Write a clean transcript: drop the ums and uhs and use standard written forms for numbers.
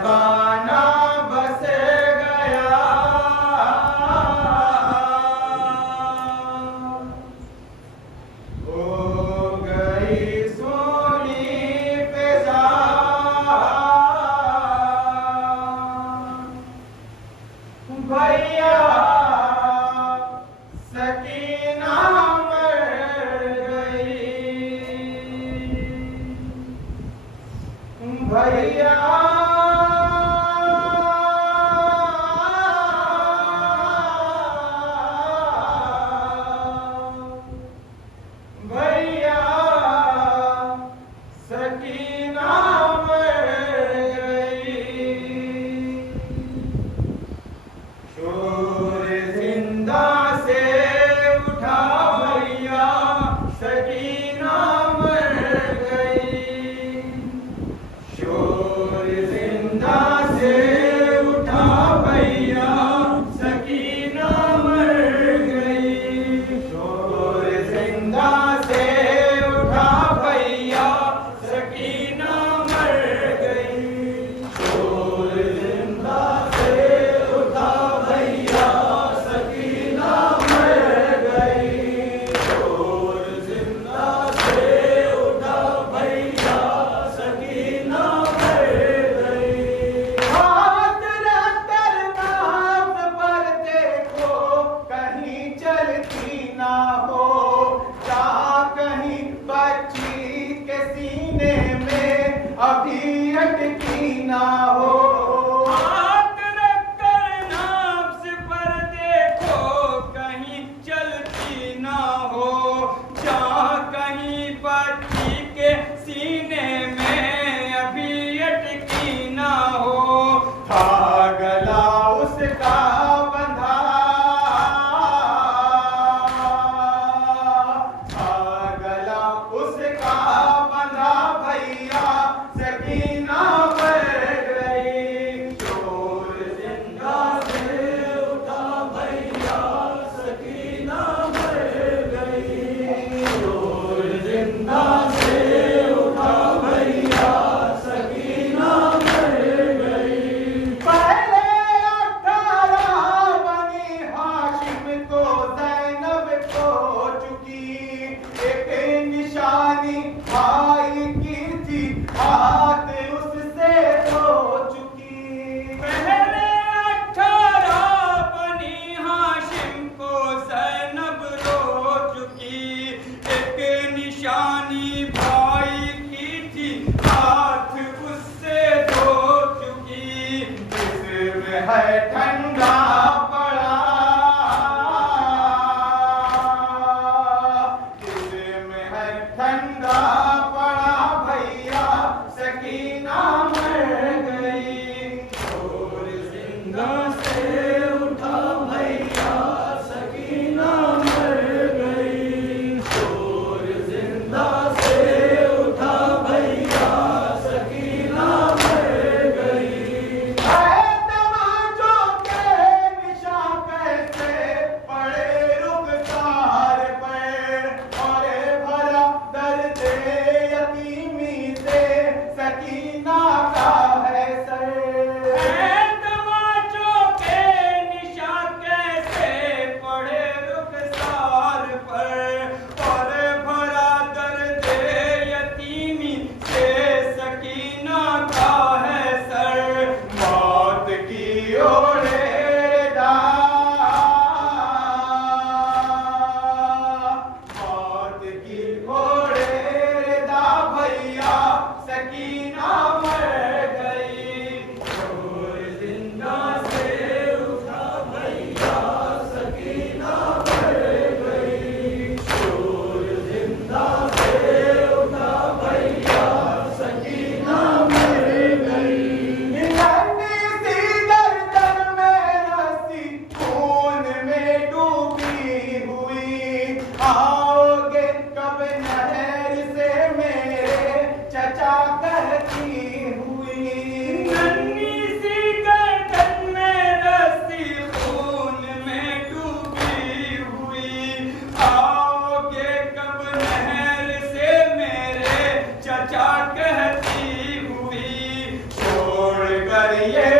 खाना बस गया, हो गई सोनी फिजा, भैया सकीना मर गई, भैया भैया सकीना मर गई। शोर जिंदा से उठा, भैया सकीना मर गई। शोर जिंदा से उठा, भैया सकीना मर गई। शोर जिंदा से उठा, भैया सकीना मर गई। शोर जिंदा से उठा, भैया सकीना मर गई। शोर जिंदा से उठा, भैया सकीना मर गई। हाथ रखकर नाक पर देखो, कहीं चलती ना हो, या कहीं बच्ची के सीने में अभी अटकी ना हो। हाथ रखकर नाक पर देखो, कहीं चलती ना हो, या कहीं बच्ची के सीने में अभी अटकी ना हो। था गला उसका बंधा, था गला उसका बंधा, भैया सकीना मर गई। शोर जिंदा से उठा, भैया सकीना मर गई। शोर जिंदा से उठा, भैया सकीना मर गई। पहले 18 बनी हाशिम को ज़ैनब को चुकी, एक निशानी भाई की थी, हाथ उससे धो चुकी। पहले 18 बनी हाशिम को ज़ैनब रो चुकी, एक निशानी भाई की थी, हाथ उससे धो चुकी। इसमें है ठंडा पड़ा, इसमें है ठंडा पड़ा, भैया सकीना मर गई। शोर जिंदा से उठा, भैया सकीना मर गई। शोर जिंदा से उठा, भैया सकीना मर गई। तमाचों के निशान कैसे पड़े रुखसार पर, और भरा दर्द यतीमी से सकीना का है सर। तमाचों के निशान कैसे पड़े रुखसार पर, और भरा दर्द यतीमी से सकीना का है सर। मौत की ओरे दा, मौत की ओरे दा, भैया सकीना मर गई। शोर जिंदा से उठा, भैया सकीना मर गई। शोर जिंदा से उठा, भैया सकीना मर गई। नन्ही सी गर्दन में रस्सी खून में डूबी हुई, आओगे कब नहर से मेरे चचा कहती ये